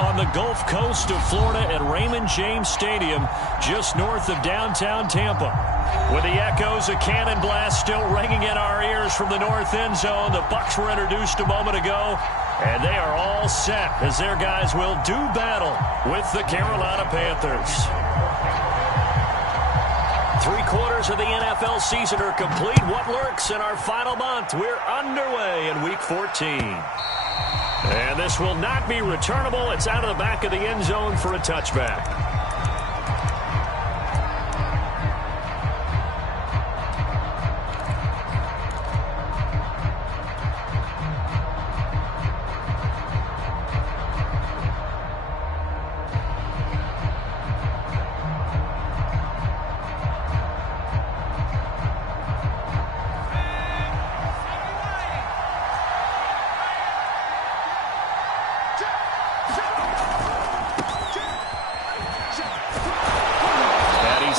on the Gulf Coast of Florida at Raymond James Stadium, just north of downtown Tampa. With the echoes of cannon blast still ringing in our ears from the north end zone, the Bucs were introduced a moment ago, and they are all set as their guys will do battle with the Carolina Panthers. 3/4 of the NFL season are complete. What lurks in our final month? We're underway in Week 14. And this will not be returnable. It's out of the back of the end zone for a touchback.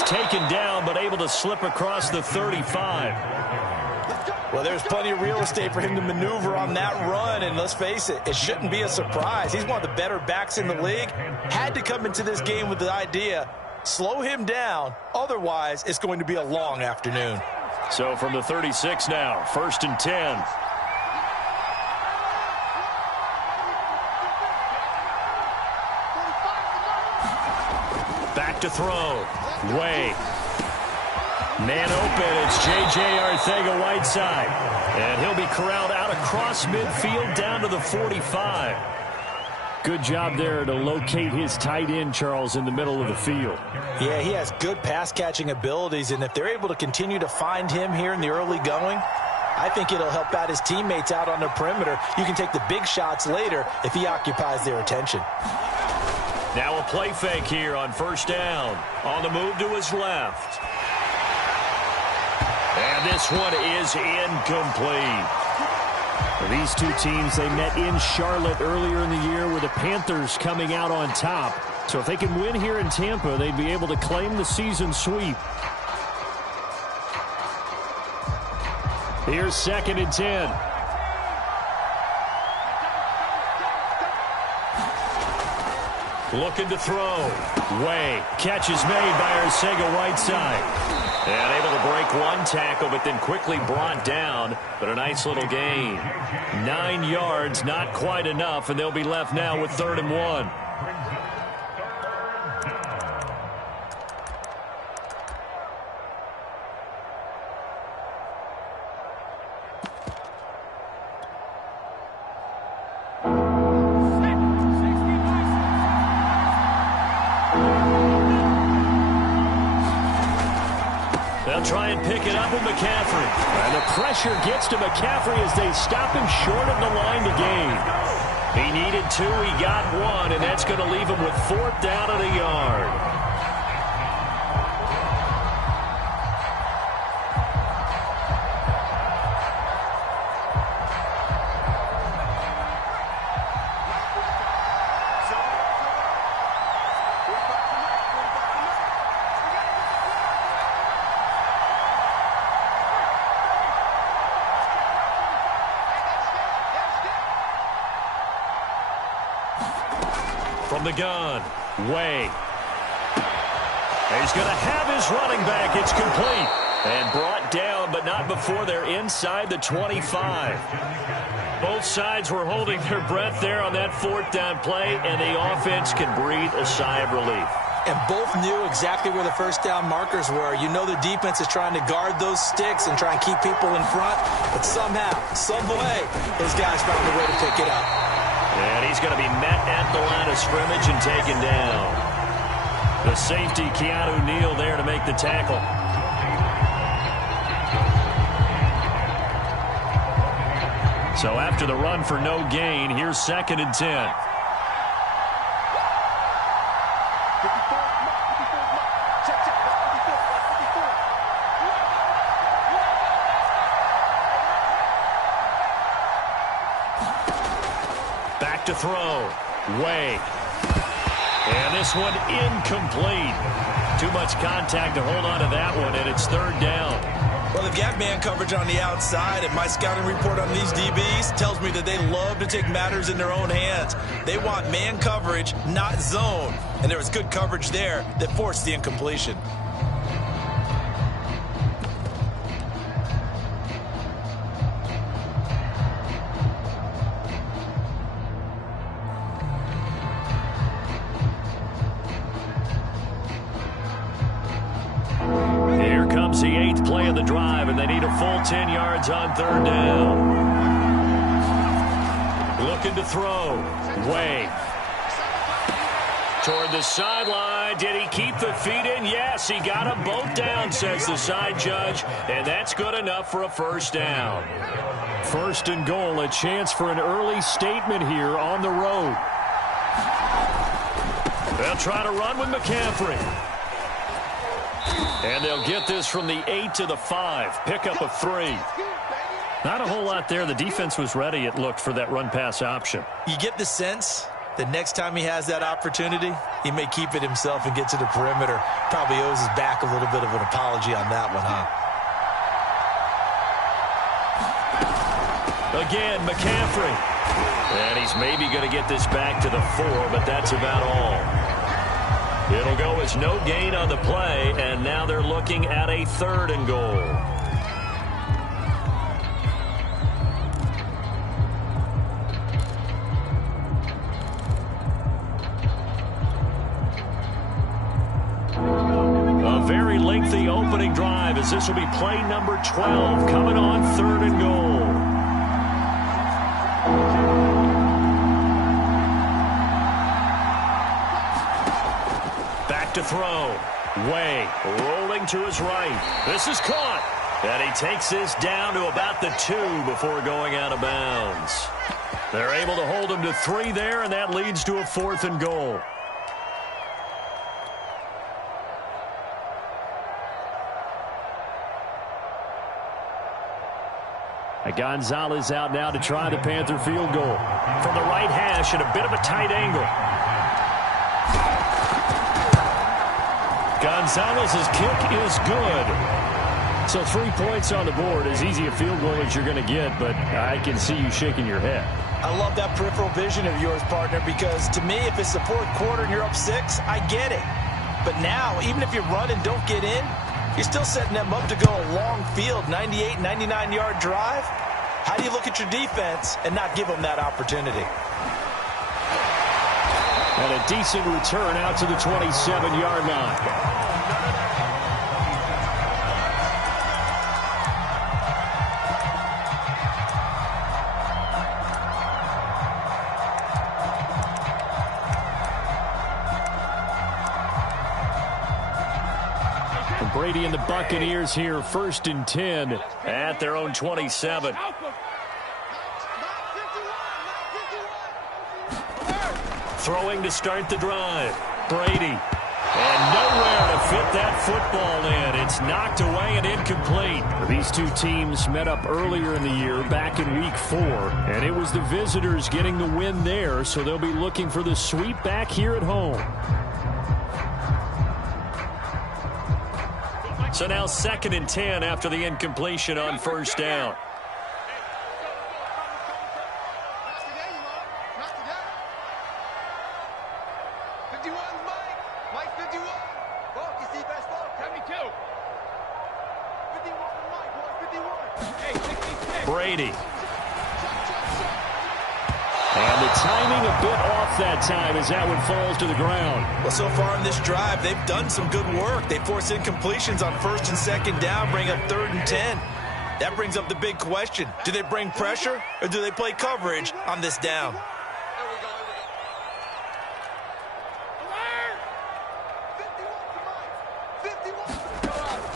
Taken down, but able to slip across the 35. Well, there's plenty of real estate for him to maneuver on that run, and let's face it, it shouldn't be a surprise. He's one of the better backs in the league. Had to come into this game with the idea, slow him down, otherwise it's going to be a long afternoon. So from the 36 now, 1st and 10. Back to throw. Way. Man open. It's J.J. Arcega-Whiteside. And he'll be corralled out across midfield down to the 45. Good job there to locate his tight end, Charles, in the middle of the field. Yeah, he has good pass-catching abilities, and if they're able to continue to find him here in the early going, I think it'll help out his teammates out on the perimeter. You can take the big shots later if he occupies their attention. Now a play fake here on 1st down. On the move to his left. And this one is incomplete. These two teams, they met in Charlotte earlier in the year with the Panthers coming out on top. So if they can win here in Tampa, they'd be able to claim the season sweep. Here's 2nd and 10. Looking to throw. Way. Catch is made by Arcega-Whiteside. And able to break one tackle, but then quickly brought down. But a nice little gain. 9 yards, not quite enough, and they'll be left now with 3rd and 1. Try and pick it up with McCaffrey. And the pressure gets to McCaffrey as they stop him short of the line to gain. He needed 2, he got 1, and that's going to leave him with 4th down and a yard. From the gun, Way. He's going to have his running back. It's complete. And brought down, but not before they're inside the 25. Both sides were holding their breath there on that 4th down play, and the offense can breathe a sigh of relief. And both knew exactly where the 1st down markers were. You know the defense is trying to guard those sticks and try and keep people in front, but somehow, some way, his guys found a way to pick it up. And he's going to be met at the line of scrimmage and taken down. The safety, Keanu Neal, there to make the tackle. So after the run for no gain, here's 2nd and 10. Back to throw. Way. And this one incomplete. Too much contact to hold on to that one, and it's 3rd down. Well, they've got man coverage on the outside, and my scouting report on these DBs tells me that they love to take matters in their own hands. They want man coverage, not zone. And there was good coverage there that forced the incompletion. The 8th play of the drive, and they need a full 10 yards on 3rd down. Looking to throw. Way. Toward the sideline. Did he keep the feet in? Yes, he got them both down, says the side judge, and that's good enough for a 1st down. 1st and goal, a chance for an early statement here on the road. They'll try to run with McCaffrey. And they'll get this from the 8 to the 5. Pick up of 3. Not a whole lot there. The defense was ready, it looked, for that run-pass option. You get the sense that next time he has that opportunity, he may keep it himself and get to the perimeter. Probably owes his back a little bit of an apology on that one, huh? Again, McCaffrey. And he's maybe going to get this back to the 4, but that's about all. It'll go as no gain on the play, and now they're looking at a 3rd and goal. A very lengthy opening drive, as this will be play number 12 coming on 3rd and goal. To throw. Way rolling to his right. This is caught. And he takes this down to about the 2 before going out of bounds. They're able to hold him to 3 there, and that leads to a 4th and goal. Gonzalez out now to try the Panther field goal. From the right hash at a bit of a tight angle. Gonzalez's kick is good. So 3 points on the board, as easy a field goal as you're going to get, but I can see you shaking your head. I love that peripheral vision of yours, partner, because to me, if it's the 4th quarter and you're up 6, I get it. But now, even if you run and don't get in, you're still setting them up to go a long field, 98, 99-yard drive. How do you look at your defense and not give them that opportunity? And a decent return out to the 27-yard line. And Brady and the Buccaneers here, 1st and 10 at their own 27. Throwing to start the drive. Brady. And nowhere to fit that football in. It's knocked away and incomplete. These two teams met up earlier in the year, back in week 4. And it was the visitors getting the win there, so they'll be looking for the sweep back here at home. So now 2nd and 10 after the incompletion on 1st down. Brady. And the timing a bit off that time as that one falls to the ground. Well, so far in this drive, they've done some good work. They force incompletions on 1st and 2nd down, bring up 3rd and 10. That brings up the big question. Do they bring pressure or do they play coverage on this down?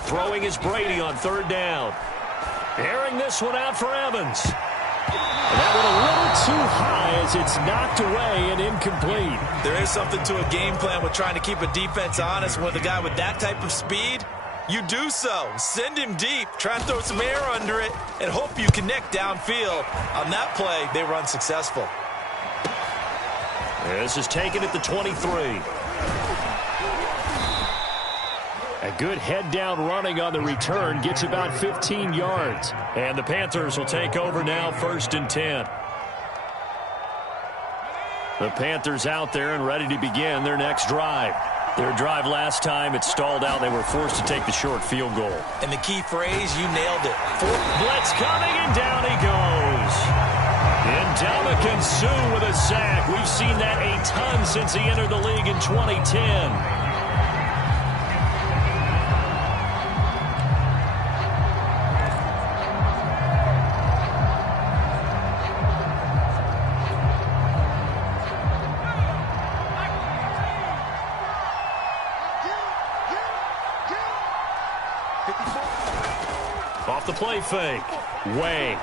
Throwing is Brady on 3rd down. Airing this one out for Evans. And that one a little too high as it's knocked away and incomplete. There is something to a game plan with trying to keep a defense honest. With a guy with that type of speed, you do so. Send him deep, try and throw some air under it, and hope you connect downfield. On that play, they run successful. This is taken at the 23. A good head-down running on the return gets about 15 yards. And the Panthers will take over now, 1st and 10. The Panthers out there and ready to begin their next drive. Their drive last time, it stalled out. They were forced to take the short field goal. And the key phrase, you nailed it. Blitz coming, and down he goes. Ndamukong Suh with a sack. We've seen that a ton since he entered the league in 2010. Off the play fake. Way.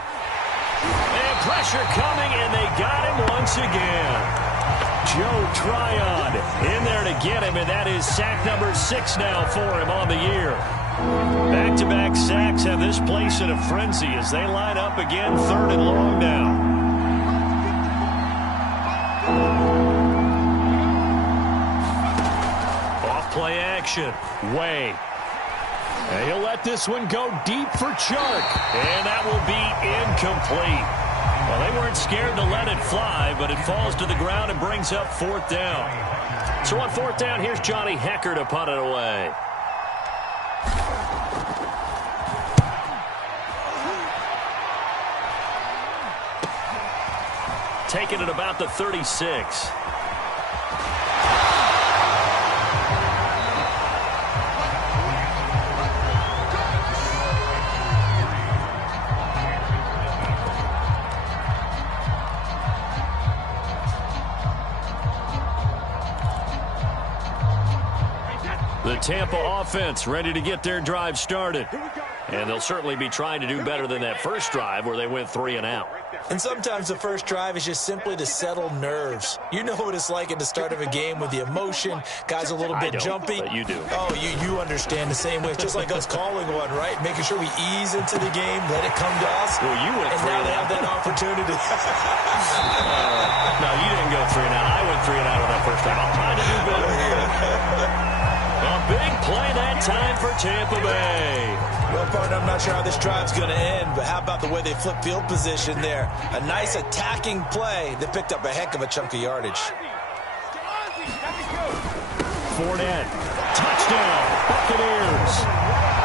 And pressure coming, and they got him once again. Joe Tryon in there to get him, and that is sack number 6 now for him on the year. Back-to-back sacks have this place in a frenzy as they line up again, 3rd and long now. Off play action. Way. And he'll let this one go deep for Chark. And that will be incomplete. Well, they weren't scared to let it fly, but it falls to the ground and brings up 4th down. So on 4th down, here's Johnny Hekker to punt it away. Taking it about the 36. The Tampa offense ready to get their drive started. And they'll certainly be trying to do better than that first drive where they went 3 and out. And sometimes the first drive is just simply to settle nerves. You know what it's like at the start of a game with the emotion. Guys a little bit jumpy. But you do. Oh, you understand the same way. It's just like us calling one, right? Making sure we ease into the game, let it come to us. Well, you went 3 and out. And now they have that opportunity. No, you didn't go 3 and out. I went 3 and out on that first time. I'm trying to do better here. A big play that time for Tampa Bay. Well, partner, I'm not sure how this drive's going to end, but how about the way they flip field position there? A nice attacking play that picked up a heck of a chunk of yardage. Fournette, touchdown, Buccaneers.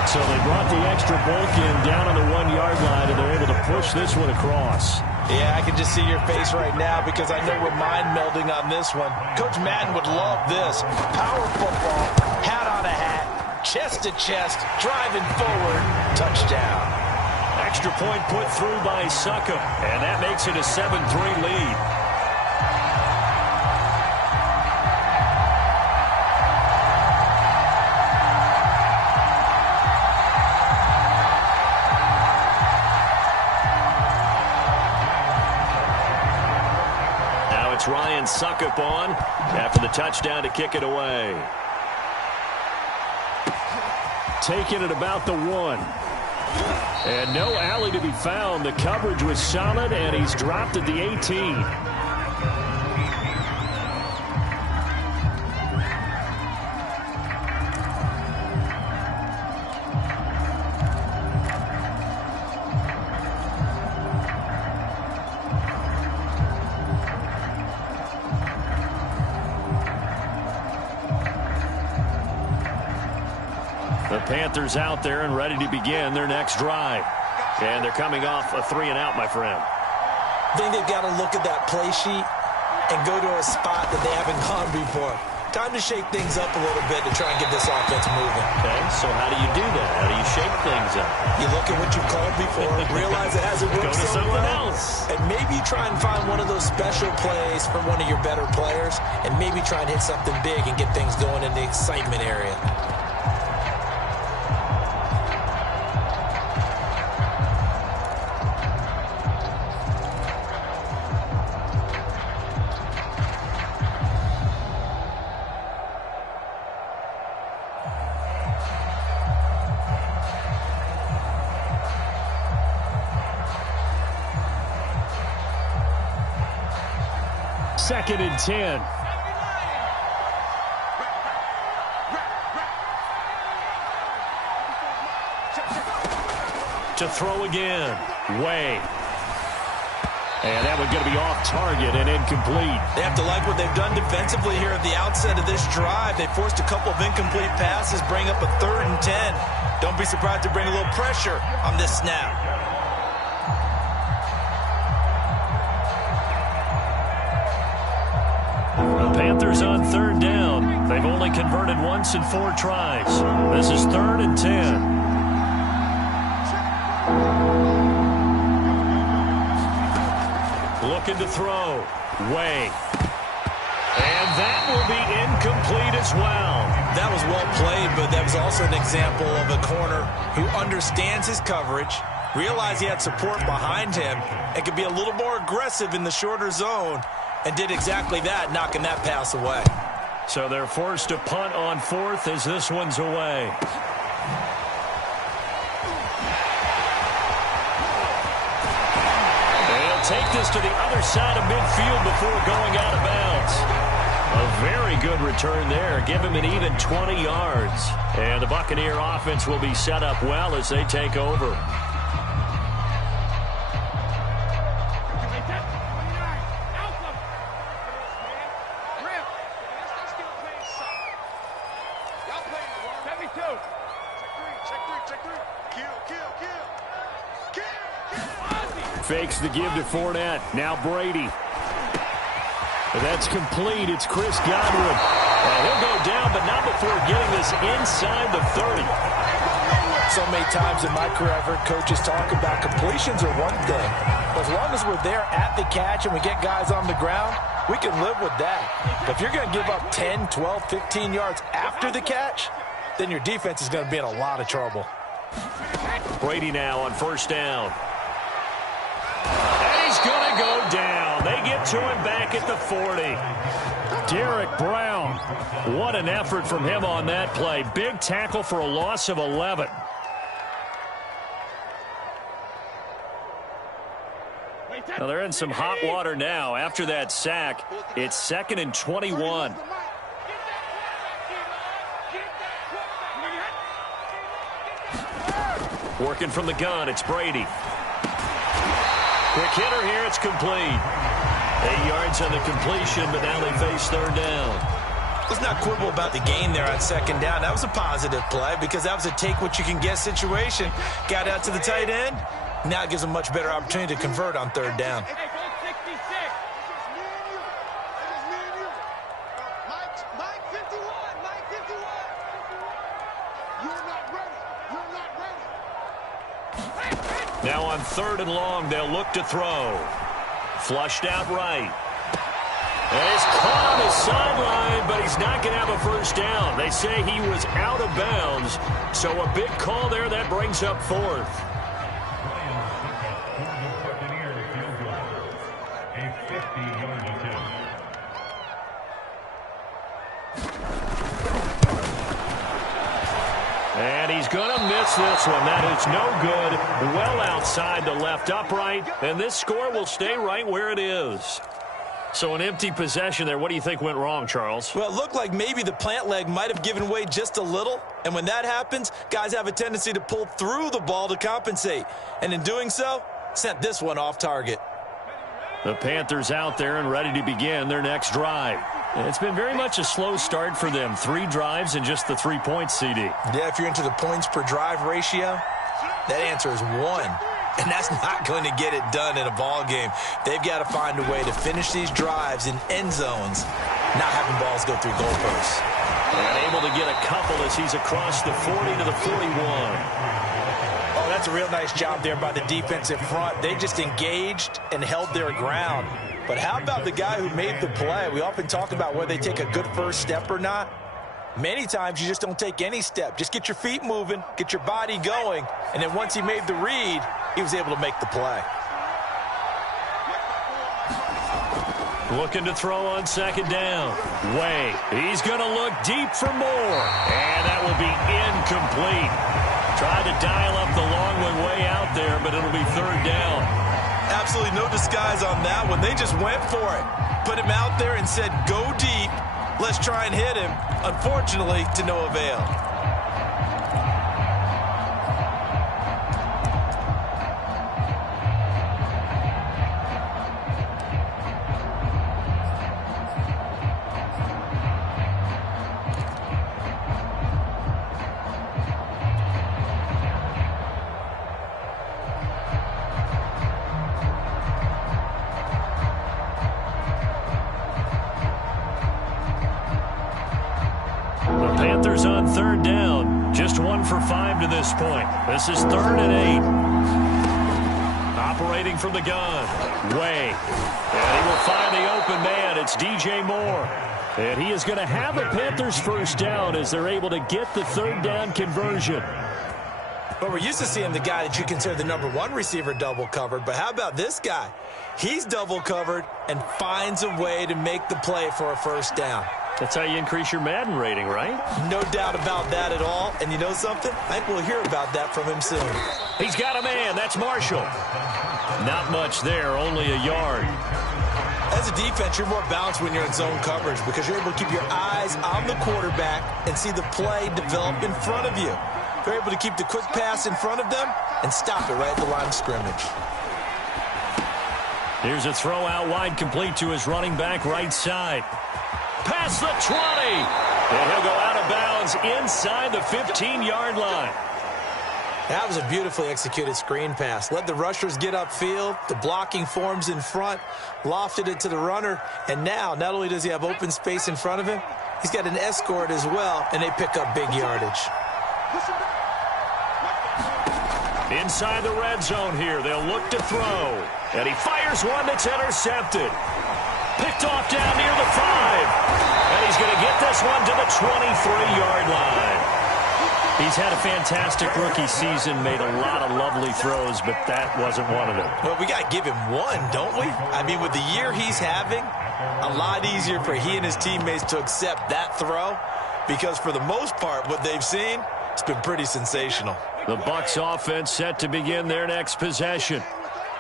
So they brought the extra bulk in down on the 1-yard line, and they're able to push this one across. Yeah, I can just see your face right now because I know we're mind melding on this one. Coach Madden would love this. Power football, hat on a hat, chest to chest, driving forward, touchdown. Extra point put through by Succop, and that makes it a 7-3 lead. Ryan Succop on after the touchdown to kick it away. Taking it about the 1. And no alley to be found. The coverage was solid, and he's dropped at the 18. The Panthers out there and ready to begin their next drive. And they're coming off a 3 and out, my friend. I think they've got to look at that play sheet and go to a spot that they haven't gone before. Time to shake things up a little bit to try and get this offense moving. Okay, so how do you do that? How do you shake things up? You look at what you've called before, realize it hasn't worked go to so something well, else. and maybe try and find one of those special plays from one of your better players, and maybe try and hit something big and get things going in the excitement area. Second and 10. To throw again. Way. And that one's going to be off target and incomplete. They have to like what they've done defensively here at the outset of this drive. They forced a couple of incomplete passes, bring up a 3rd and 10. Don't be surprised to bring a little pressure on this snap. The Panthers on 3rd down. They've only converted once in 4 tries. This is 3rd and 10. Looking to throw. Way. And that will be incomplete as well. That was well played, but that was also an example of a corner who understands his coverage, realized he had support behind him, and could be a little more aggressive in the shorter zone, and did exactly that, knocking that pass away. So they're forced to punt on 4th as this one's away. Take this to the other side of midfield before going out of bounds. A very good return there. Give him an even 20 yards. And the Buccaneer offense will be set up well as they take over. Fakes the give to Fournette. Now Brady. That's complete. It's Chris Godwin. He'll go down, but not before getting this inside the 30. So many times in my career, I've heard coaches talk about completions are one thing. But as long as we're there at the catch and we get guys on the ground, we can live with that. But if you're going to give up 10, 12, 15 yards after the catch, then your defense is going to be in a lot of trouble. Brady now on 1st down. And he's going to go down. They get to him back at the 40. Derek Brown. What an effort from him on that play. Big tackle for a loss of 11. Now they're in some hot water now. After that sack, it's 2nd and 21. Working from the gun, it's Brady. Quick hitter here, it's complete. 8 yards on the completion, but now they face 3rd down. Let's not quibble about the gain there on 2nd down. That was a positive play because that was a take-what-you-can-get situation. Got out to the tight end. Now it gives them a much better opportunity to convert on 3rd down. Now on 3rd and long, they'll look to throw. Flushed out right. And he's caught on the sideline, but he's not going to have a 1st down. They say he was out of bounds, so a big call there that brings up 4th. And he's going to miss this one. That is no good. Well outside the left upright. And this score will stay right where it is. So an empty possession there. What do you think went wrong, Charles? Well, it looked like maybe the plant leg might have given way just a little. And when that happens, guys have a tendency to pull through the ball to compensate. And in doing so, sent this one off target. The Panthers out there and ready to begin their next drive. It's been very much a slow start for them. 3 drives and just the 3 points, CD. Yeah, if you're into the points per drive ratio, that answer is 1. And that's not going to get it done in a ball game. They've got to find a way to finish these drives in end zones, not having balls go through goalposts. And able to get a couple as he's across the 40 to the 41. Oh, that's a real nice job there by the defensive front. They just engaged and held their ground. But how about the guy who made the play? We often talk about whether they take a good first step or not. Many times you just don't take any step. Just get your feet moving, get your body going, and then once he made the read, he was able to make the play. Looking to throw on 2nd down. Way. He's going to look deep for more. And that will be incomplete. Tried to dial up the long one way out there, but it'll be 3rd down. Absolutely no disguise on that one. They just went for it. Put him out there and said, go deep. Let's try and hit him. Unfortunately, to no avail. for 5 to this point. This is 3rd and 8. Operating from the gun. Way. And he will find the open man. It's DJ Moore. And he is going to have the Panthers first down as they're able to get the 3rd down conversion. But we're used to seeing the guy that you consider the #1 receiver double covered. But how about this guy? He's double covered and finds a way to make the play for a first down. That's how you increase your Madden rating, right? No doubt about that at all. And you know something? I think we'll hear about that from him soon. He's got a man. That's Marshall. Not much there, only a yard. As a defense, you're more balanced when you're in zone coverage because you're able to keep your eyes on the quarterback and see the play develop in front of you. You're able to keep the quick pass in front of them and stop it right at the line of scrimmage. Here's a throw out wide, complete to his running back right side. Past the 20. And he'll go out of bounds inside the 15-yard line. That was a beautifully executed screen pass. Let the rushers get upfield. The blocking forms in front. Lofted it to the runner. And now, not only does he have open space in front of him, he's got an escort as well, and they pick up big yardage. Inside the red zone here, they'll look to throw. And he fires one that's intercepted. Picked off down near the 5. And he's going to get this one to the 23-yard line. He's had a fantastic rookie season, made a lot of lovely throws, but that wasn't one of them. Well, we got to give him one, don't we? I mean, with the year he's having, a lot easier for he and his teammates to accept that throw because for the most part, what they've seen, it's been pretty sensational. The Bucs offense set to begin their next possession.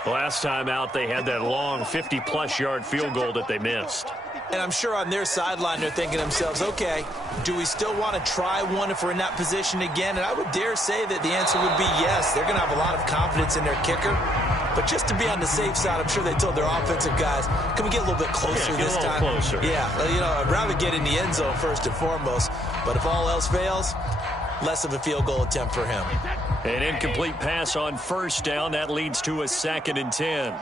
Last time out, they had that long 50-plus yard field goal that they missed. And I'm sure on their sideline, they're thinking to themselves, okay, do we still want to try one if we're in that position again? And I would dare say that the answer would be yes. They're going to have a lot of confidence in their kicker. But just to be on the safe side, I'm sure they told their offensive guys, can we get a little bit closer this time? Closer. Yeah, you know, I'd rather get in the end zone first and foremost. But if all else fails, less of a field goal attempt for him. An incomplete pass on first down. That leads to a 2nd and 10.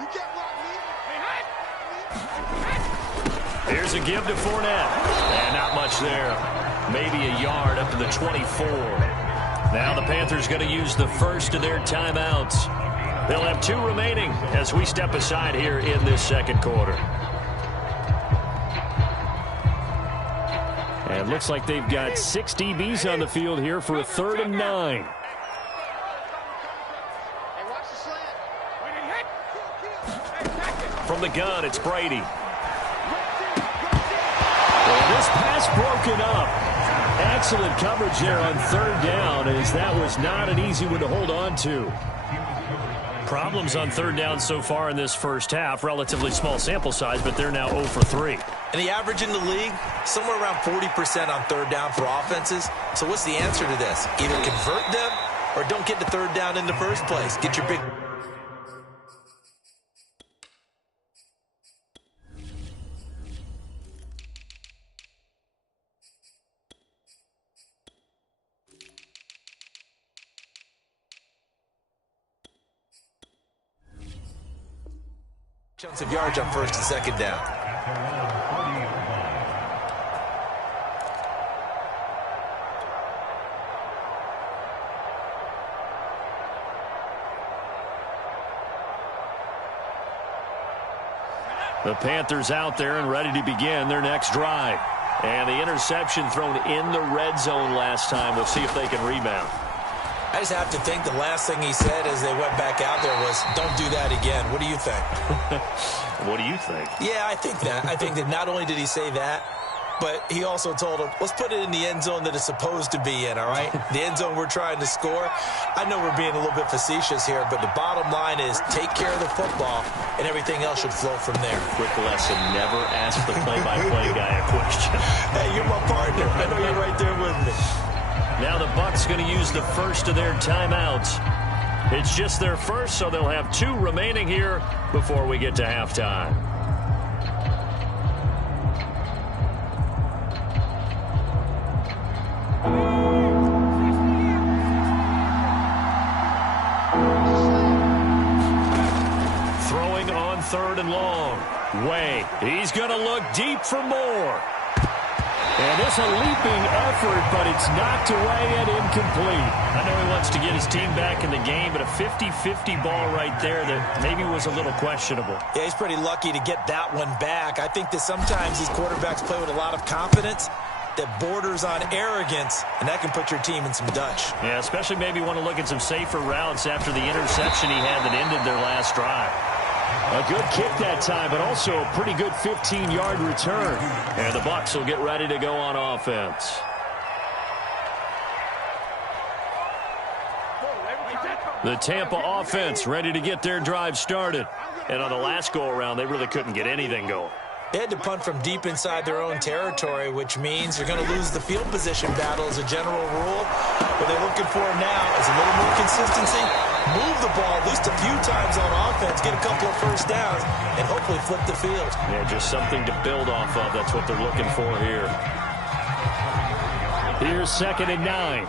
Here's a give to Fournette. And not much there. Maybe a yard up to the 24. Now the Panthers going to use the first of their timeouts. They'll have 2 remaining as we step aside here in this second quarter. And looks like they've got 6 DBs on the field here for a 3rd and 9. From the gun, it's Brady. This pass broken up. Excellent coverage there on 3rd down, as that was not an easy one to hold on to. Problems on 3rd down so far in this first half. Relatively small sample size, but they're now 0 for 3. And the average in the league, somewhere around 40% on 3rd down for offenses. So what's the answer to this? Either convert them or don't get the 3rd down in the first place. Get your big... chunks of yards on 1st and 2nd down. The Panthers out there and ready to begin their next drive. And the interception thrown in the red zone last time. We'll see if they can rebound. I just have to think the last thing he said as they went back out there was, don't do that again. What do you think? What do you think? Yeah, I think that. I think that not only did he say that, but he also told him, let's put it in the end zone that it's supposed to be in, all right? The end zone we're trying to score. I know we're being a little bit facetious here, but the bottom line is take care of the football, and everything else should flow from there. Quick lesson, never ask the play-by-play guy a question. Hey, you're my partner. I know you're right there with me. Now the Bucs going to use the first of their timeouts. It's just their first, so they'll have 2 remaining here before we get to halftime. Throwing on 3rd and long. Way. He's going to look deep for more. And it's a leaping effort, but it's knocked away and incomplete. I know he wants to get his team back in the game, but a 50-50 ball right there that maybe was a little questionable. Yeah, he's pretty lucky to get that one back. I think that sometimes these quarterbacks play with a lot of confidence that borders on arrogance, and that can put your team in some Dutch. Yeah, especially maybe want to look at some safer routes after the interception he had that ended their last drive. A good kick that time, but also a pretty good 15-yard return. And the Bucs will get ready to go on offense. The Tampa offense ready to get their drive started. And on the last go-around, they really couldn't get anything going. They had to punt from deep inside their own territory, which means they're going to lose the field position battle as a general rule. What they're looking for now is a little more consistency, move the ball at least a few times on offense, get a couple of first downs, and hopefully flip the field. Yeah, just something to build off of. That's what they're looking for here. Here's 2nd and 9.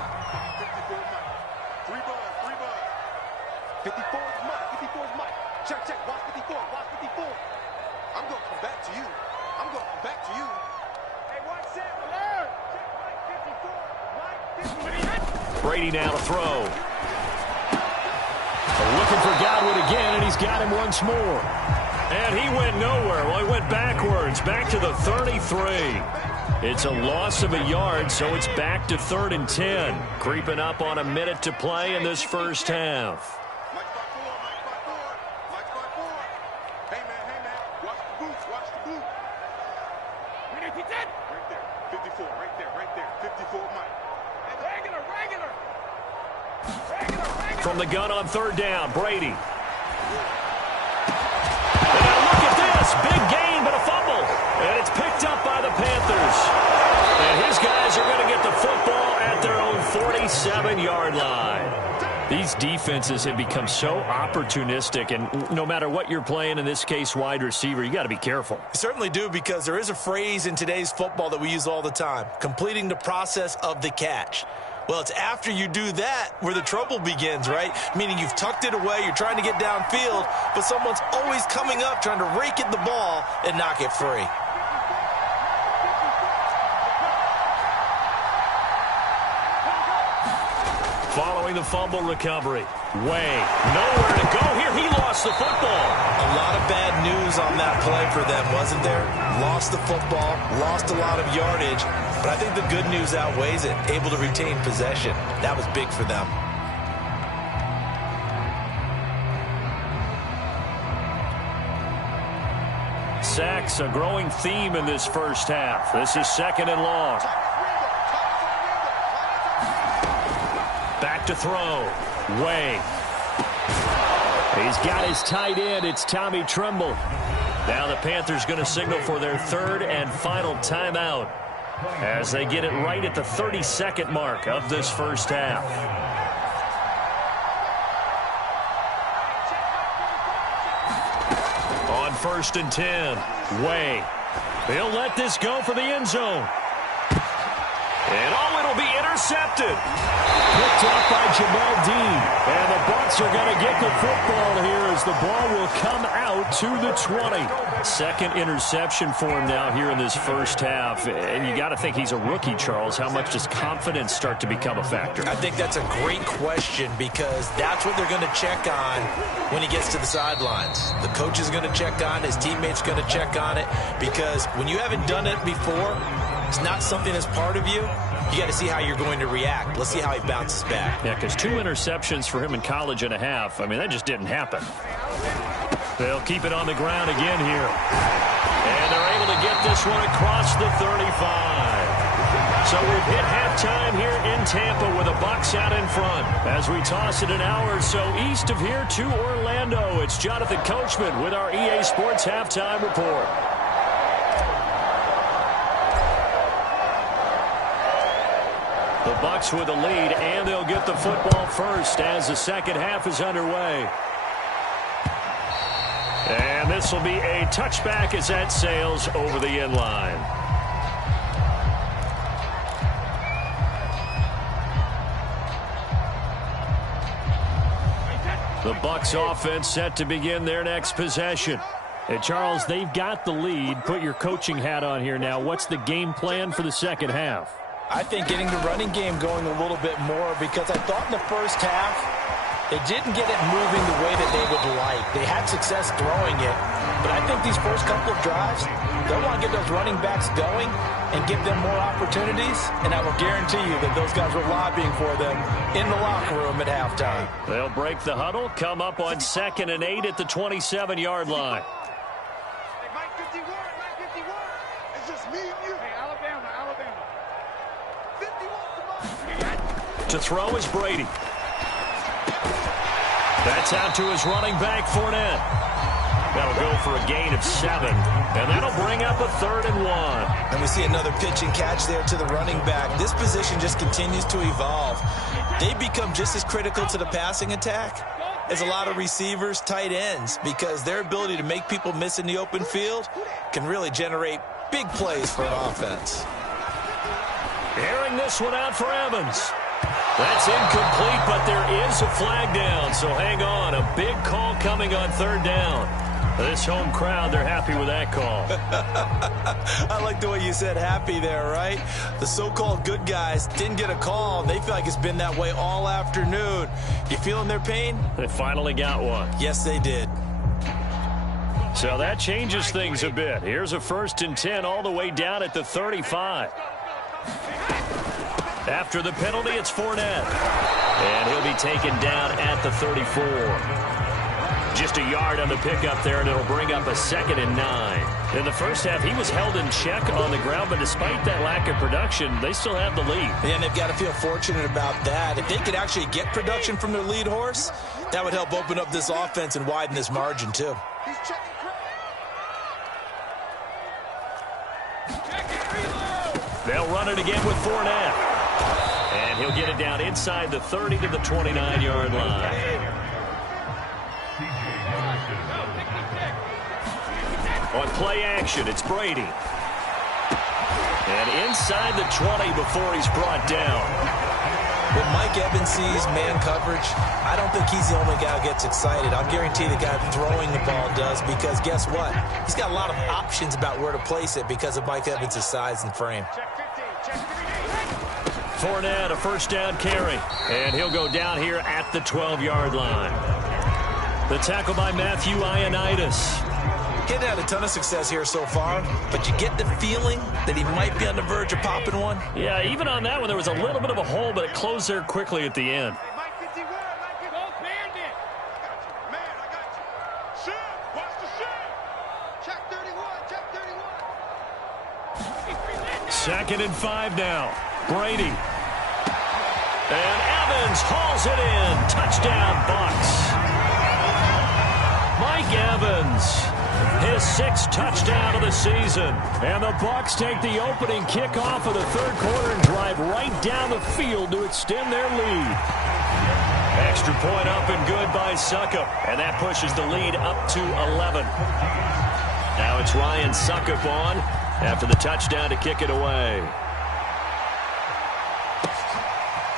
54 is Mike. 54 is Mike. Check, check. Watch 54. Watch 54. I'm going to come back to you. I'm going to come back to you. Hey, watch that. Alert. Check Mike 54. Mike 54. Brady now to throw. Looking for Godwin again, and he's got him once more. And he went nowhere. Well, he went backwards, back to the 33. It's a loss of a yard, so it's back to 3rd and 10. Creeping up on a minute to play in this first half. From the gun on 3rd down, Brady. And now look at this. Big gain, but a fumble. And it's picked up by the Panthers. And his guys are going to get the football at their own 47-yard line. These defenses have become so opportunistic, and no matter what you're playing, in this case wide receiver, you got to be careful. You certainly do, because there is a phrase in today's football that we use all the time, completing the process of the catch. Well, it's after you do that where the trouble begins, right? Meaning you've tucked it away, you're trying to get downfield, but someone's always coming up trying to rake at the ball and knock it free. Following the fumble recovery. Way. Nowhere to go here. He lost the football. A lot of bad news on that play for them, wasn't there? Lost the football, lost a lot of yardage, but I think the good news outweighs it. Able to retain possession. That was big for them. Sacks, a growing theme in this first half. This is 2nd and long. Back to throw. Way. He's got his tight end. It's Tommy Tremble. Now the Panthers going to signal for their 3rd and final timeout as they get it right at the 32nd mark of this first half. On 1st and 10. Way. They'll let this go for the end zone. And it'll be intercepted. Picked off by Jamal Dean. And the Bucs are going to get the football here as the ball will come out to the 20. 2nd interception for him now here in this first half. And you got to think he's a rookie, Charles. How much does confidence start to become a factor? I think that's a great question, because that's what they're going to check on when he gets to the sidelines. The coach is going to check on it. His teammates going to check on it, because when you haven't done it before, it's not something that's part of you. You got to see how you're going to react. Let's see how he bounces back. Yeah, because 2 interceptions for him in college and a half. I mean, that just didn't happen. They'll keep it on the ground again here. And they're able to get this one across the 35. So we've hit halftime here in Tampa with the Bucs out in front. As we toss it an hour or so east of here to Orlando, it's Jonathan Coachman with our EA Sports Halftime Report. The Bucs with the lead, and they'll get the football first as the second half is underway. And this will be a touchback as that sails over the end line. The Bucs offense set to begin their next possession. And Charles, they've got the lead. Put your coaching hat on here now. What's the game plan for the second half? I think getting the running game going a little bit more, because I thought in the first half they didn't get it moving the way that they would like. They had success throwing it, but I think these first couple of drives, they'll want to get those running backs going and give them more opportunities, and I will guarantee you that those guys were lobbying for them in the locker room at halftime. They'll break the huddle, come up on 2nd and 8 at the 27-yard line. Hey, Mike 51, Mike 51. It's just me and you. Hey, Alabama. 51 to Mike. To throw is Brady. That's out to his running back, Fournette. That'll go for a gain of 7, and that'll bring up a 3rd and 1. And we see another pitch and catch there to the running back. This position just continues to evolve. They become just as critical to the passing attack as a lot of receivers, tight ends, because their ability to make people miss in the open field can really generate big plays for an offense. Airing this one out for Evans. That's incomplete, but there is a flag down, so hang on. A big call coming on 3rd down. This home crowd, they're happy with that call. I like the way you said happy there, right? The so-called good guys didn't get a call. They feel like it's been that way all afternoon. You feeling their pain? They finally got one. Yes, they did. So that changes things a bit. Here's a 1st and 10 all the way down at the 35. After the penalty, it's Fournette. And he'll be taken down at the 34. Just a yard on the pickup there, and it'll bring up a 2nd and 9. In the first half, he was held in check on the ground, but despite that lack of production, they still have the lead. And they've got to feel fortunate about that. If they could actually get production from their lead horse, that would help open up this offense and widen this margin, too. He's checking. They'll run it again with Fournette. And he'll get it down inside the 30 to the 29-yard line. On play action, it's Brady. And inside the 20 before he's brought down. When Mike Evans sees man coverage, I don't think he's the only guy who gets excited. I'll guarantee the guy throwing the ball does, because guess what? He's got a lot of options about where to place it because of Mike Evans' size and frame. Fournette, a 1st down carry. And he'll go down here at the 12-yard line. The tackle by Matthew Ioannidis. Getting had a ton of success here so far, but you get the feeling that he might be on the verge of popping one. Yeah, even on that one, there was a little bit of a hole, but it closed there quickly at the end. Hey, Mike 51, Mike 51. Both bandit. Man, I got you. Shoot, watch the shoot. Check 31, check 31. 2nd and 5 now. Brady. And Evans hauls it in. Touchdown, Bucs. Mike Evans. His 6th touchdown of the season. And the Bucs take the opening kickoff of the 3rd quarter and drive right down the field to extend their lead. Extra point up and good by Succop. And that pushes the lead up to 11. Now it's Ryan Succop on after the touchdown to kick it away.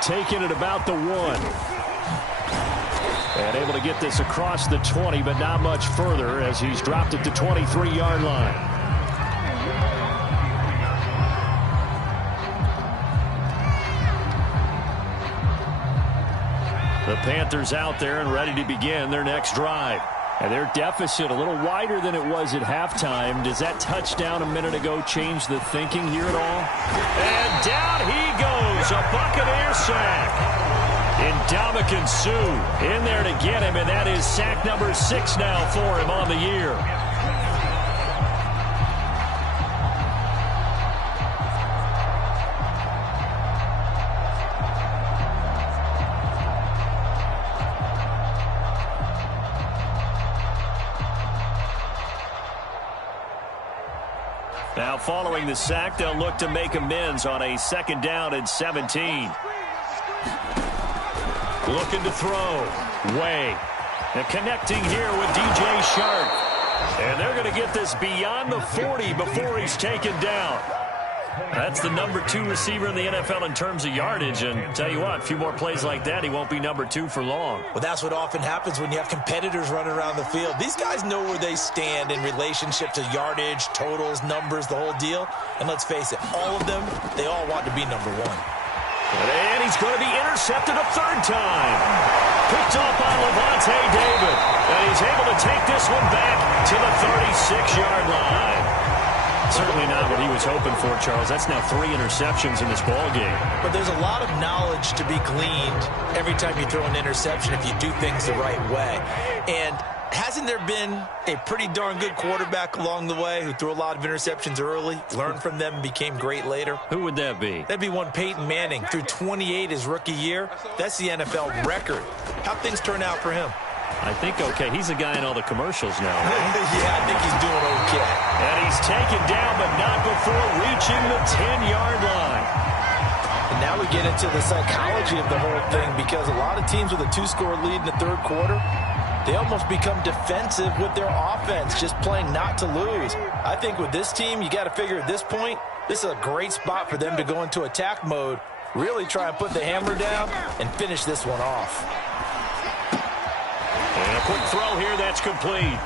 Taking it about the 1. And able to get this across the 20, but not much further as he's dropped at the 23-yard line. The Panthers out there and ready to begin their next drive. And their deficit a little wider than it was at halftime. Does that touchdown a minute ago change the thinking here at all? And down he goes, a Buccaneer sack. Ndamukong Suh in there to get him, and that is sack number 6 now for him on the year. Now following the sack, they'll look to make amends on a 2nd down and 17. Looking to throw. Way. And connecting here with DJ Shark. And they're going to get this beyond the 40 before he's taken down. That's the number 2 receiver in the NFL in terms of yardage. And tell you what, a few more plays like that, he won't be number 2 for long. Well, that's what often happens when you have competitors running around the field. These guys know where they stand in relationship to yardage, totals, numbers, the whole deal. And let's face it, all of them, they all want to be number 1. And he's going to be intercepted a third time. Picked off by Levante David. And he's able to take this one back to the 36-yard line. Certainly not what he was hoping for, Charles. That's now 3 interceptions in this ball game. But there's a lot of knowledge to be gleaned every time you throw an interception if you do things the right way. And hasn't there been a pretty darn good quarterback along the way who threw a lot of interceptions early, learned from them, and became great later? Who would that be? That'd be one Peyton Manning. Threw 28 his rookie year. That's the NFL record. How'd things turn out for him? I think okay. He's a guy in all the commercials now. Yeah, I think he's doing okay. And he's taken down, but not before reaching the 10-yard line. And now we get into the psychology of the whole thing, because a lot of teams with a 2-score lead in the third quarter, they almost become defensive with their offense, just playing not to lose. I think with this team, you got to figure at this point, this is a great spot for them to go into attack mode, really try and put the hammer down and finish this one off. And a quick throw here that's complete.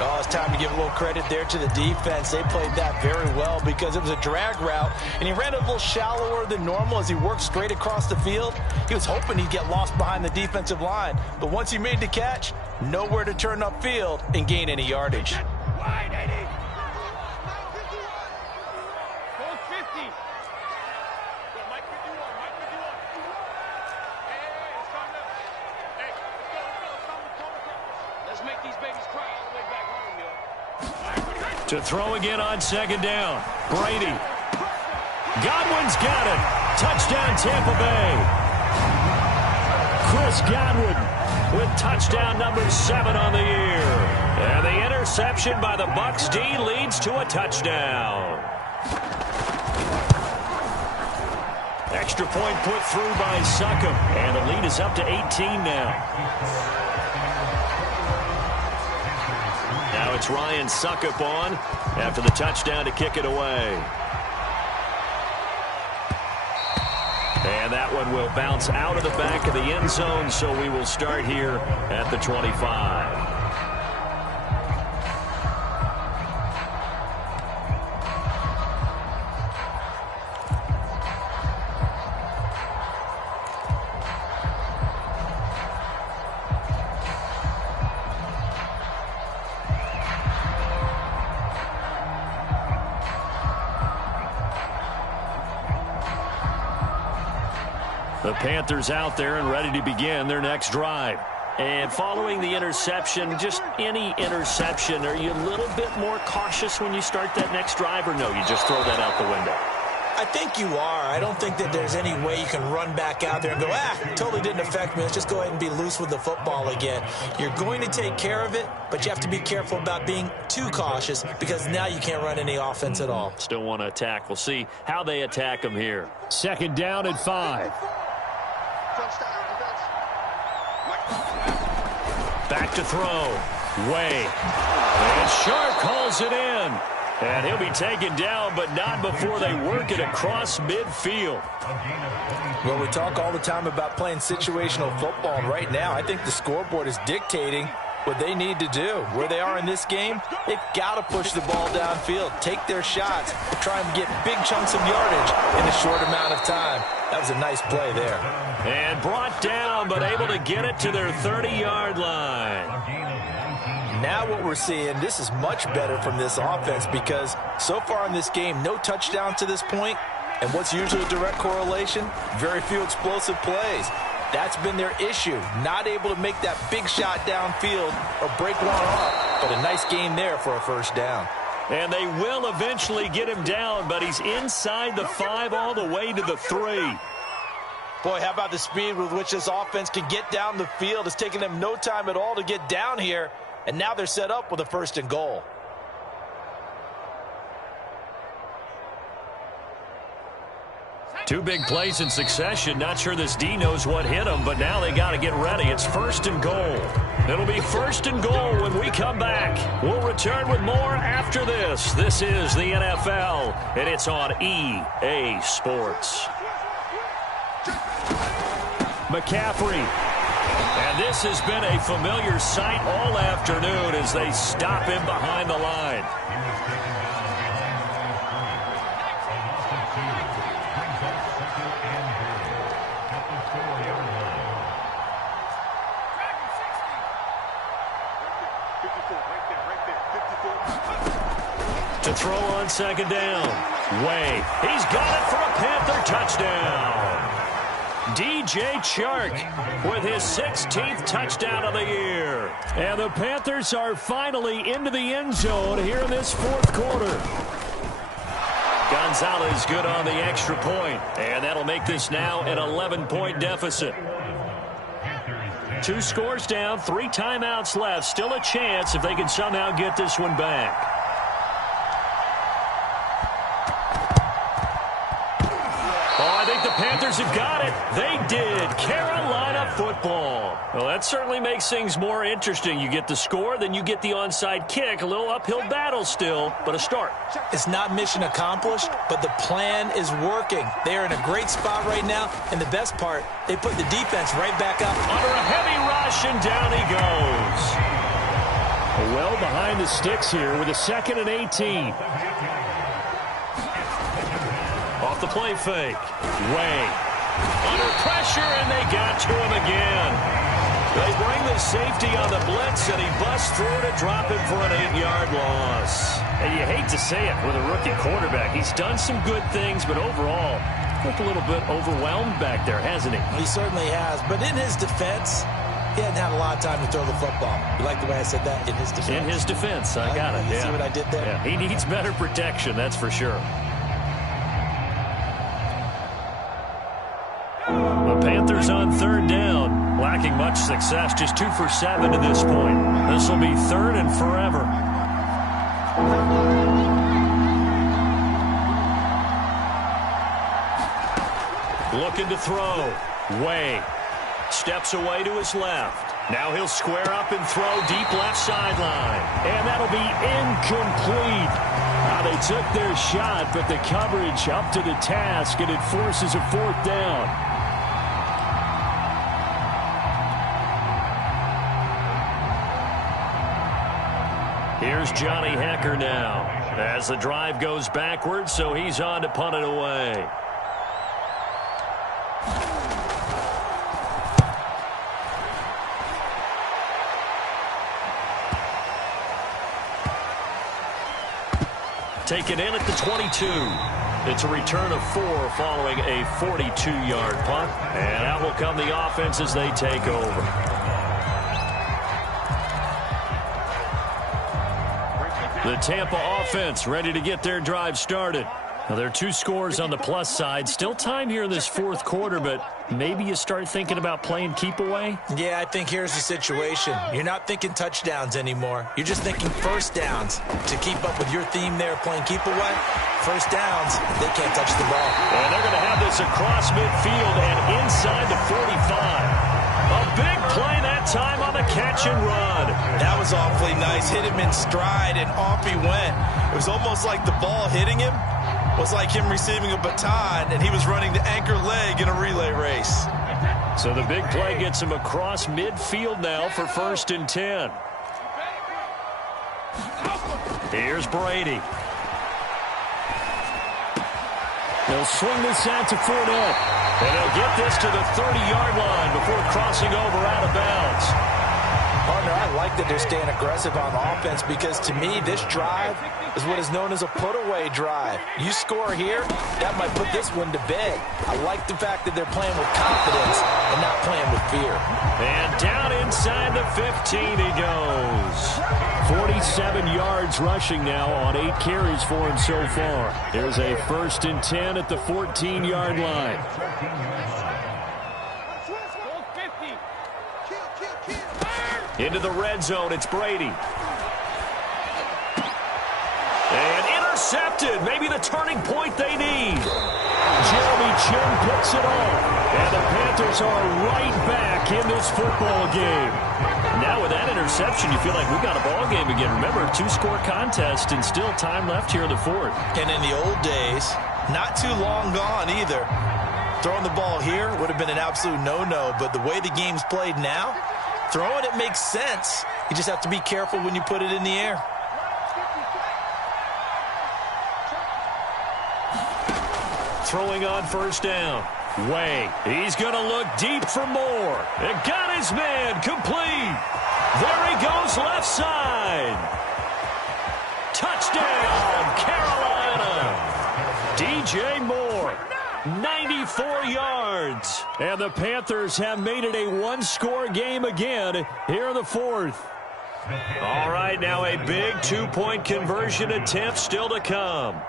Oh, it's time to give a little credit there to the defense. They played that very well because it was a drag route, and he ran a little shallower than normal as he worked straight across the field. He was hoping he'd get lost behind the defensive line, but once he made the catch, nowhere to turn upfield and gain any yardage. To throw again on second down. Brady. Godwin's got it. Touchdown, Tampa Bay. Chris Godwin with touchdown number 7 on the year. And the interception by the Bucs D leads to a touchdown. Extra point put through by Succop. And the lead is up to 18 now. Now it's Ryan Succop on after the touchdown to kick it away. And that one will bounce out of the back of the end zone, so we will start here at the 25. The Panthers out there and ready to begin their next drive. And following the interception, just any interception, are you a little bit more cautious when you start that next drive, or no, you just throw that out the window? I think you are. I don't think that there's any way you can run back out there and go, totally didn't affect me. Let's just go ahead and be loose with the football again. You're going to take care of it, but you have to be careful about being too cautious because now you can't run any offense at all. Still want to attack. We'll see how they attack them here. Second down at 5. Back to throw. Way. And Sharp calls it in. And he'll be taken down, but not before they work it across midfield. Well, we talk all the time about playing situational football, and right now I think the scoreboard is dictating what they need to do. Where they are in this game, they've got to push the ball downfield, take their shots, try and get big chunks of yardage in a short amount of time. That was a nice play there. And brought down, but able to get it to their 30-yard line. Now what we're seeing, this is much better from this offense because so far in this game, no touchdown to this point, and what's usually a direct correlation? Very few explosive plays. That's been their issue, not able to make that big shot downfield or break one off, but a nice gain there for a first down. And they will eventually get him down, but he's inside the 5 all the way to the 3. Boy, how about the speed with which this offense can get down the field? It's taken them no time at all to get down here. And now they're set up with a 1st and goal. Two big plays in succession. Not sure this D knows what hit him, but now they got to get ready. It's 1st and goal. It'll be 1st and goal when we come back. We'll return with more after this. This is the NFL, and it's on EA Sports. McCaffrey. And this has been a familiar sight all afternoon as they stop him behind the line. To throw on 2nd down. Way. He's got it for a Panther touchdown. DJ Chark with his 16th touchdown of the year. And the Panthers are finally into the end zone here in this 4th quarter. Gonzalez good on the extra point, and that'll make this now an 11-point deficit. 2 scores down, 3 timeouts left. Still a chance if they can somehow get this one back. The Panthers have got it. They did. Carolina football. Well, that certainly makes things more interesting. You get the score, then you get the onside kick. A little uphill battle still, but a start. It's not mission accomplished, but the plan is working. They're in a great spot right now, and the best part, they put the defense right back up. Under a heavy rush, and down he goes. Well behind the sticks here with a 2nd and 18. Off the play fake. Way. Under pressure, and they got to him again. They bring the safety on the blitz, and he busts through to drop him for an 8-yard loss. And you hate to say it with a rookie quarterback. He's done some good things, but overall, looked a little bit overwhelmed back there, hasn't he? He certainly has. But in his defense, he hadn't had a lot of time to throw the football. You like the way I said that? In his defense. In his defense. I got it. You see what I did there? Yeah. He needs better protection, that's for sure. The Panthers on 3rd down. Lacking much success. Just 2 for 7 to this point. This will be 3rd and forever. Looking to throw. Way. Steps away to his left. Now he'll square up and throw deep left sideline. And that'll be incomplete. They took their shot, but the coverage up to the task, and it forces a 4th down. Here's Johnny Hecker now as the drive goes backwards, so he's on to punt it away. Taken in at the 22. It's a return of 4 following a 42-yard punt. And out will come the offense as they take over. The Tampa offense ready to get their drive started. Now, there are 2 scores on the plus side. Still time here in this 4th quarter, but maybe you start thinking about playing keep away? Yeah, I think here's the situation. You're not thinking touchdowns anymore. You're just thinking 1st downs. To keep up with your theme there, playing keep away, 1st downs, they can't touch the ball. And they're going to have this across midfield and inside the 45. A big play that time on the catch and run. That was awfully nice. Hit him in stride, and off he went. It was almost like the ball hitting him was like him receiving a baton, and he was running the anchor leg in a relay race. So the big play gets him across midfield now for 1st and 10. Here's Brady. They'll swing this out to Fournette. And they'll get this to the 30-yard line before crossing over out of bounds. Partner, I like that they're staying aggressive on offense because, to me, this drive is what is known as a put-away drive. You score here, that might put this one to bed. I like the fact that they're playing with confidence and not playing with fear. And down inside the 15 he goes. 47 yards rushing now on 8 carries for him so far. There's a 1st and 10 at the 14-yard line. Into the red zone, it's Brady. And intercepted, maybe the turning point they need. Jeremy Chin picks it off. And the Panthers are right back in this football game. Now with that interception, you feel like we've got a ball game again. Remember, 2-score contest and still time left here in the fourth. And in the old days, not too long gone either, throwing the ball here would have been an absolute no-no. But the way the game's played now, throwing it makes sense. You just have to be careful when you put it in the air. Throwing on first down. Way. He's going to look deep for more. It got his man. Complete. There he goes left side. Touchdown, Carolina. DJ Moore. 94 yards. And the Panthers have made it a one-score game again here in the fourth. All right, now a big 2-point conversion attempt still to come.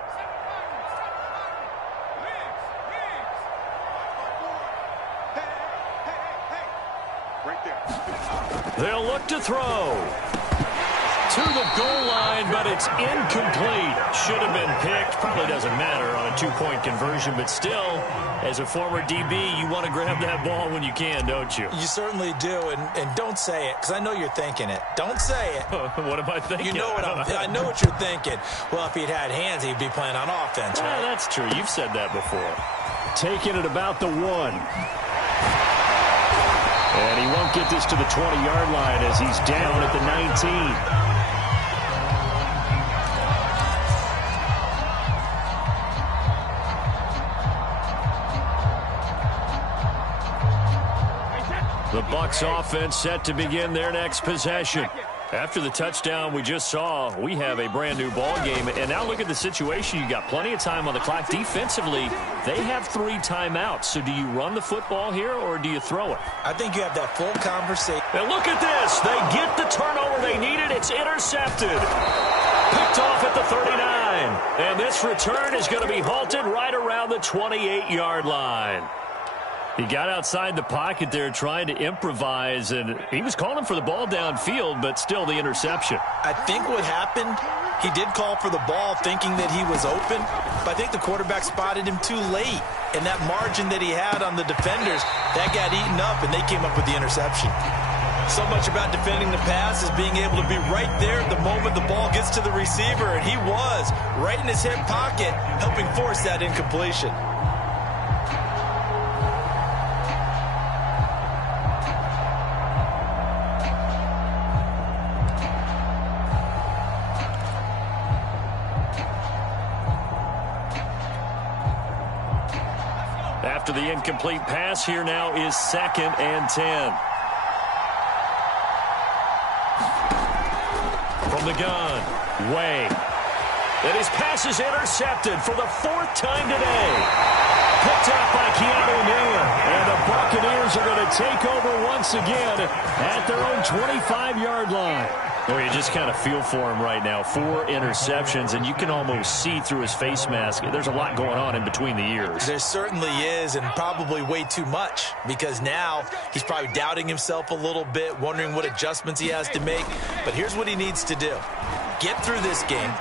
They'll look to throw. To the goal line, but it's incomplete. Should have been picked. Probably doesn't matter on a 2-point conversion, but still, as a former DB, you want to grab that ball when you can, don't you? You certainly do, and don't say it, because I know you're thinking it. Don't say it. What am I thinking? You know what I know what you're thinking. Well, if he'd had hands, he'd be playing on offense, right? That's true. You've said that before. Taking it about the 1. And he won't get this to the 20-yard line as he's down at the 19. The Bucs offense set to begin their next possession. After the touchdown we just saw, we have a brand new ball game. And now look at the situation. You got plenty of time on the clock. Defensively, they have 3 timeouts. So do you run the football here or do you throw it? I think you have that full conversation. And look at this. They get the turnover they needed. It's intercepted. Picked off at the 39. And this return is going to be halted right around the 28-yard line. He got outside the pocket there trying to improvise, and he was calling for the ball downfield, but still the interception. I think what happened, he did call for the ball thinking that he was open, but I think the quarterback spotted him too late. And that margin that he had on the defenders, that got eaten up, and they came up with the interception. So much about defending the pass is being able to be right there at the moment the ball gets to the receiver, and he was right in his hip pocket, helping force that incompletion. After the incomplete pass, here now is 2nd and 10. From the gun, Way. And his pass is intercepted for the 4th time today. Picked up by Keanu Neal. And the Buccaneers are going to take over once again at their own 25-yard line. Well, you just kind of feel for him right now. 4 interceptions, and you can almost see through his face mask. There's a lot going on in between the ears. There certainly is, and probably way too much, because now he's probably doubting himself a little bit, wondering what adjustments he has to make. But here's what he needs to do. Get through this game.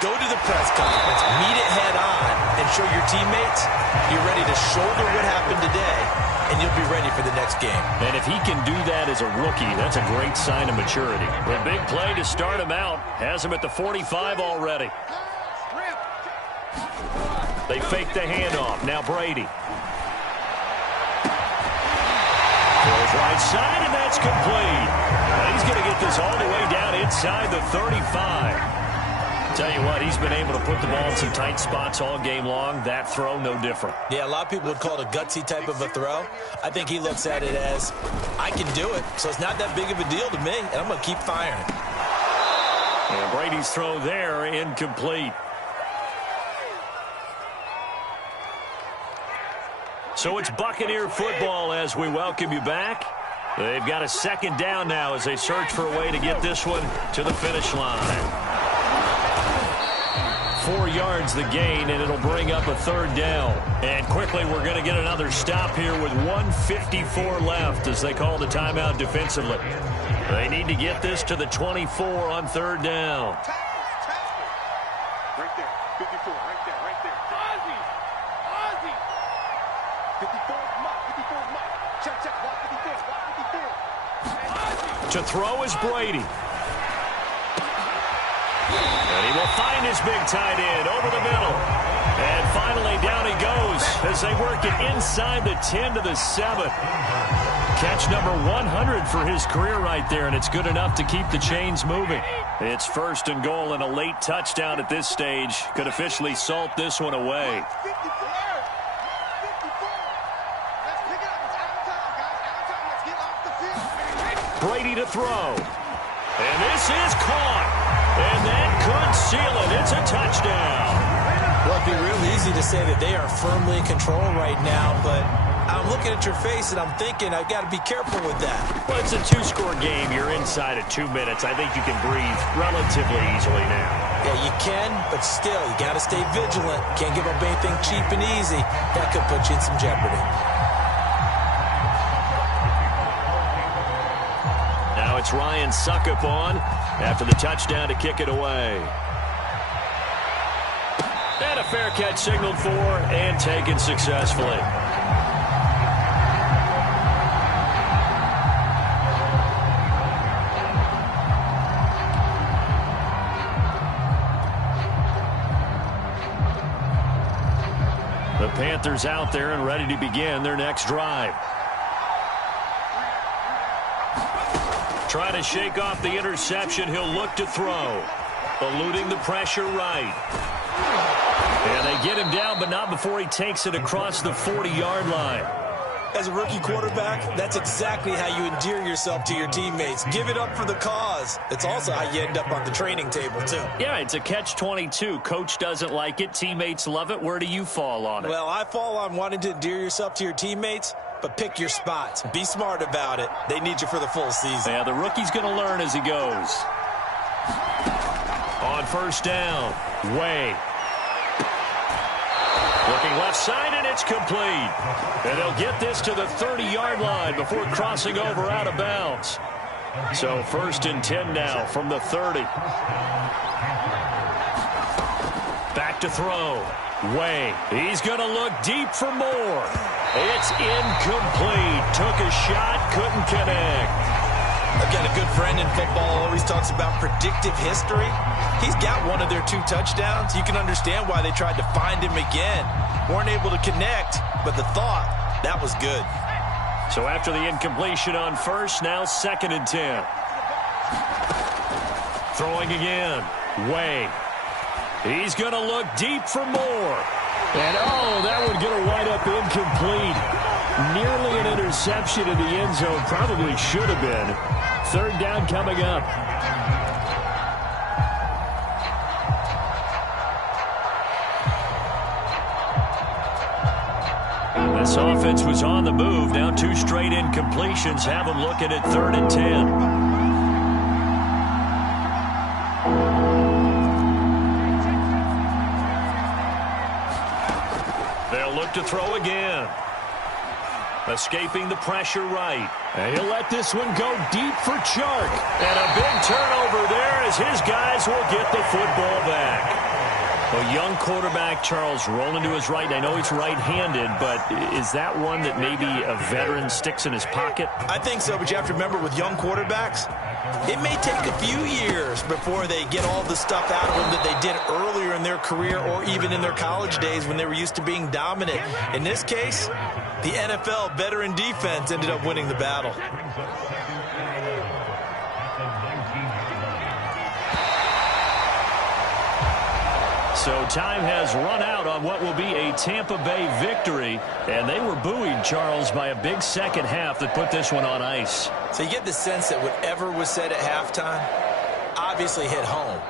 Go to the press conference, meet it head on, and show your teammates you're ready to shoulder what happened today, and you'll be ready for the next game. And if he can do that as a rookie, that's a great sign of maturity. A big play to start him out. Has him at the 45 already. They fake the handoff. Now Brady. Goes right side, and that's complete. He's going to get this all the way down inside the 35. Tell you what, he's been able to put the ball in some tight spots all game long. That throw, no different. Yeah, a lot of people would call it a gutsy type of a throw. I think he looks at it as, I can do it, so it's not that big of a deal to me, and I'm going to keep firing. And Brady's throw there, incomplete. So it's Buccaneer football as we welcome you back. They've got a 2nd down now as they search for a way to get this one to the finish line. 4 yards the gain, and it'll bring up a 3rd down. And quickly, we're going to get another stop here with 1:54 left as they call the timeout defensively. They need to get this to the 24 on 3rd down. Right there, 54, right there, right there. To throw is Brady. And he will find his big tight end over the middle. And finally down he goes as they work it inside the 10 to the 7. Catch number 100 for his career right there, and it's good enough to keep the chains moving. It's 1st and goal, and a late touchdown at this stage could officially salt this one away. Brady to throw. And this is caught. And that could seal it. It's a touchdown. Well, it'd be real easy to say that they are firmly in control right now, but I'm looking at your face and I'm thinking I've got to be careful with that. Well, it's a 2-score game. You're inside of 2 minutes. I think you can breathe relatively easily now. Yeah, you can, but still, you got to stay vigilant. Can't give up anything cheap and easy. That could put you in some jeopardy. Now it's Ryan Suckup on after the touchdown to kick it away. And a fair catch signaled for and taken successfully. The Panthers out there and ready to begin their next drive. Trying to shake off the interception, he'll look to throw. Eluding the pressure right. And they get him down, but not before he takes it across the 40-yard line. As a rookie quarterback, that's exactly how you endear yourself to your teammates. Give it up for the cause. It's also how you end up on the training table, too. Yeah, it's a catch-22. Coach doesn't like it. Teammates love it. Where do you fall on it? Well, I fall on wanting to endear yourself to your teammates, but pick your spots. Be smart about it. They need you for the full season. Yeah, the rookie's going to learn as he goes. On 1st down, Way. Looking left side, and it's complete. And they'll get this to the 30-yard line before crossing over out of bounds. So 1st and 10 now from the 30. Back to throw. Way. He's going to look deep for more. It's incomplete. Took a shot, couldn't connect. I've got a good friend in football, always talks about predictive history. He's got one of their 2 touchdowns. You can understand why they tried to find him again. Weren't able to connect, but the thought, that was good. So after the incompletion on 1st, now 2nd and 10. Throwing again. Way. He's going to look deep for more. And, oh, that one going to wind up incomplete. Nearly an interception in the end zone. Probably should have been. 3rd down coming up. This offense was on the move. Now 2 straight incompletions have them looking at 3rd and 10. They'll look to throw again. Escaping the pressure right. And he'll let this one go deep for Chark. And a big turnover there as his guys will get the football back. A young quarterback, Charles, rolling to his right. And I know he's right-handed, but is that one that maybe a veteran sticks in his pocket? I think so, but you have to remember with young quarterbacks, it may take a few years before they get all the stuff out of them that they did earlier in their career or even in their college days when they were used to being dominant. In this case, the NFL veteran defense ended up winning the battle. So time has run out on what will be a Tampa Bay victory. And they were buoyed, Charles, by a big second half that put this one on ice. So you get the sense that whatever was said at halftime obviously hit home.